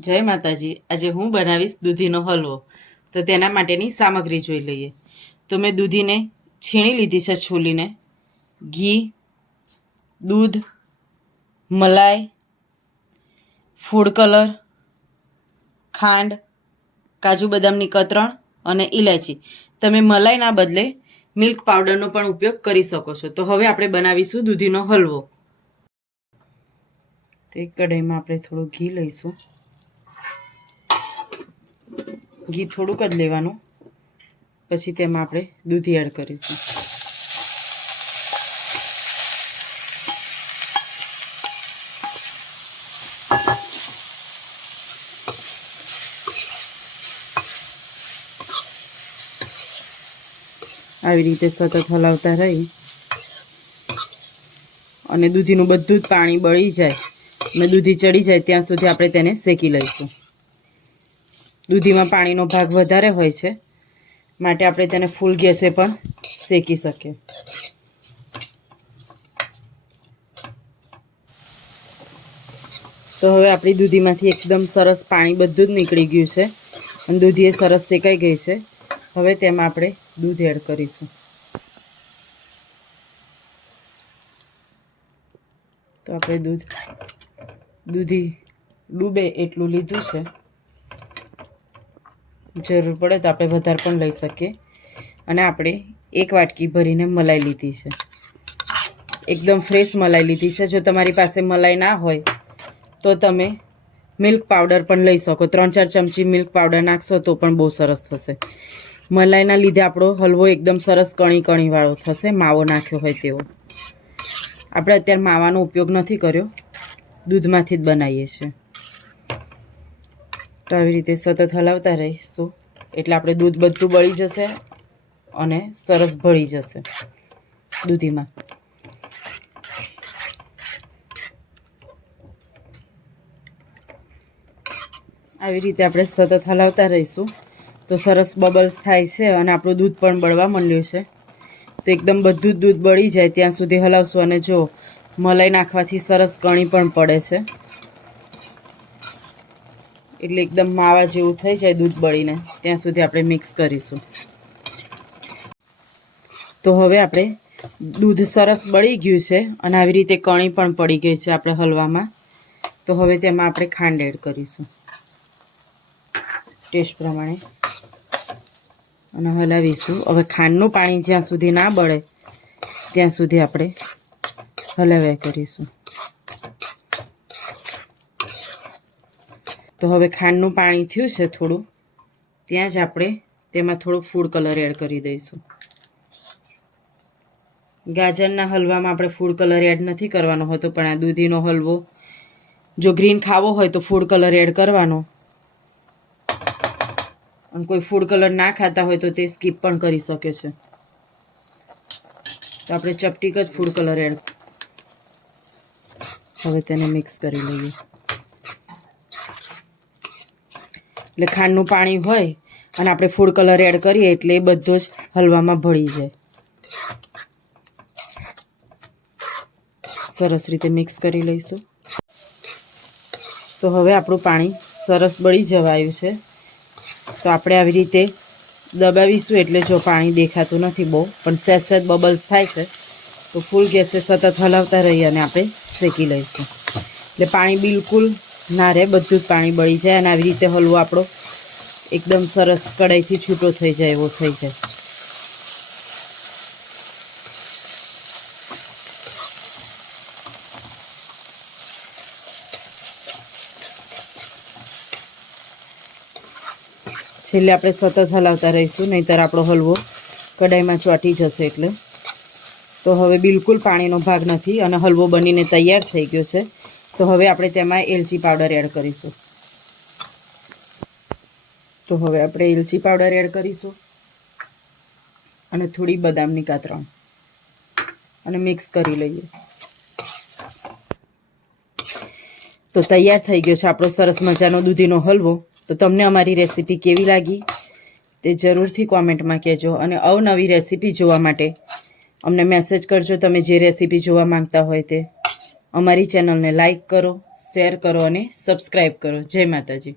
જય માતાજી. આજે હું બનાવીશ દૂધીનો હલવો. તો તેના માટેની સામગ્રી જોઈ લઈએ. તો મેં દૂધીને છીણી લીધી છે છોલીને. ઘી, દૂધ, મલાઈ, ફૂડ કલર, ખાંડ, કાજુ બદામની કતરણ અને ઇલાયચી તમે મલાઈના બદલે મિલ્ક પાવડરનો પણ ઉપયોગ કરી શકો છો. તો હવે આપણે બનાવીશું દૂધીનો હલવો. તો એક કઢાઈમાં આપણે થોડું ઘી લઈશું. ઘી થોડુંક જ લેવાનું. પછી તેમાં આપણે દૂધી એડ કરીશું. આવી રીતે સતત હલાવતા રહી. અને દૂધીનું બધું જ પાણી બળી જાય. અને દૂધી ચડી જાય, ત્યાં સુધી આપણે તેને શેકી લઈશું. દૂધીમાં પાણીનો ભાગ વધારે હોય છે, માટે આપણે તેને ફૂલ ગેસે પણ શેકી શકીએ. તો હવે આપણી દૂધીમાંથી એકદમ સરસ પાણી બધું જ નીકળી ગયું છે, અને દૂધી એ સરસ શેકાઈ ગઈ છે. હવે તેમાં આપણે દૂધ એડ કરીશું. તો આપણે દૂધ, દૂધી ડૂબે એટલું લીધું છે. જરૂર પડે તો આપણે વધારે પણ લઈ શકીએ. અને આપણે એક વાટકી ભરીને મલાઈ લીધી છે. એકદમ ફ્રેશ મલાઈ લીધી છે. જો તમારી પાસે મલાઈ ના હોય તો તમે મિલ્ક પાવડર પણ લઈ શકો. ત્રણ ચાર ચમચી મિલ્ક પાવડર નાખશો તો પણ બહુ સરસ થશે. મલાઈના લીધે આપણો હલવો એકદમ સરસ કણી કણીવાળો થશે. માવો નાખ્યો હોય તેવો. આપણે અત્યારે માવાનો ઉપયોગ નથી કર્યો. દૂધમાંથી જ બનાવીએ છીએ. તો આવી રીતે સતત હલાવતા રહીશું. એટલે આપણે દૂધ બધું બળી જશે અને સરસ ભળી જશે દૂધીમાં. આવી રીતે આપણે સતત હલાવતા રહીશું. તો સરસ બબલ્સ થાય છે અને આપણું દૂધ પણ બળવા માંડ્યું છે. તો એકદમ બધું જ દૂધ બળી જાય ત્યાં સુધી હલાવશું અને જો મલાઈ નાખવાથી સરસ કણી પણ પડે છે. એટલે એકદમ માવા જેવું થઈ જાય દૂધ બળીને. ત્યાં સુધી આપણે મિક્સ કરીશું. તો હવે આપણે દૂધ સરસ બળી ગયું છે અને આવી રીતે કણી પણ પડી ગઈ છે આપણે હલવામાં. તો હવે તેમાં આપણે ખાંડ એડ કરીશું. ટેસ્ટ પ્રમાણે. અને હલાવીશું. હવે ખાંડનું પાણી જ્યાં સુધી ના બળે, ત્યાં સુધી આપણે હલાવ્યા કરીશું. તો હવે ખાંડનું પાણી થયું છે થોડું. ત્યાં જ આપણે તેમાં થોડું ફૂડ કલર એડ કરી દઈશું. ગાજરના હલવામાં આપણે ફૂડ કલર એડ નથી કરવાનો હોતો, પણ આ દૂધીનો હલવો. જો ગ્રીન ખાવો હોય તો ફૂડ કલર એડ કરવાનો. અને કોઈ ફૂડ કલર ના ખાતા હોય તો તે સ્કીપ પણ કરી શકે છે. તો આપણે ચપટીક જ ફૂડ કલર એડ હવે તેને મિક્સ કરી લઈએ. એટલે ખાંડનું પાણી હોય અને આપણે ફૂડ કલર એડ કરીએ એટલે એ બધો જ હલવામાં ભળી જાય. સરસ રીતે મિક્સ કરી લઈશું. તો હવે આપણું પાણી સરસ બળી જવાયું છે. તો આપણે આવી રીતે દબાવીશું એટલે જો પાણી દેખાતું નથી બહુ, પણ સહેજ સહેજ બબલ્સ થાય છે. તો ફૂલ ગેસે સતત હલાવતા રહીએ અને આપણે શેકી લઈશું. એટલે પાણી બિલકુલ ના રે, બધું જ પાણી બળી જાય અને આવી રીતે હલવો આપણો એકદમ સરસ કડાઈથી છૂટો થઈ જાય, એવો થઈ જાય. છેલ્લે આપણે સતત હલાવતા રહીશું, નહીંતર આપણો હલવો કડાઈમાં ચોંટી જશે એટલે. તો હવે બિલકુલ પાણીનો ભાગ નથી અને હલવો બનીને તૈયાર થઈ ગયો છે. તો હવે આપણે તેમાં એલચી પાવડર એડ કરીશું. તો હવે આપણે એલચી પાવડર એડ કરીશું અને થોડી બદામની કાતરણ. અને મિક્સ કરી લઈએ. તો તૈયાર થઈ ગયો છે આપણો સરસ મજાનો દૂધીનો હલવો. તો તમને અમારી રેસીપી કેવી લાગી તે જરૂરથી કોમેન્ટમાં કહેજો અને અવનવી રેસીપી જોવા માટે અમને મેસેજ કરજો તમે જે રેસીપી જોવા માંગતા હોય તે. અમારી ચેનલને લાઈક કરો શેર કરો અને સબસ્ક્રાઈબ કરો. જય માતાજી.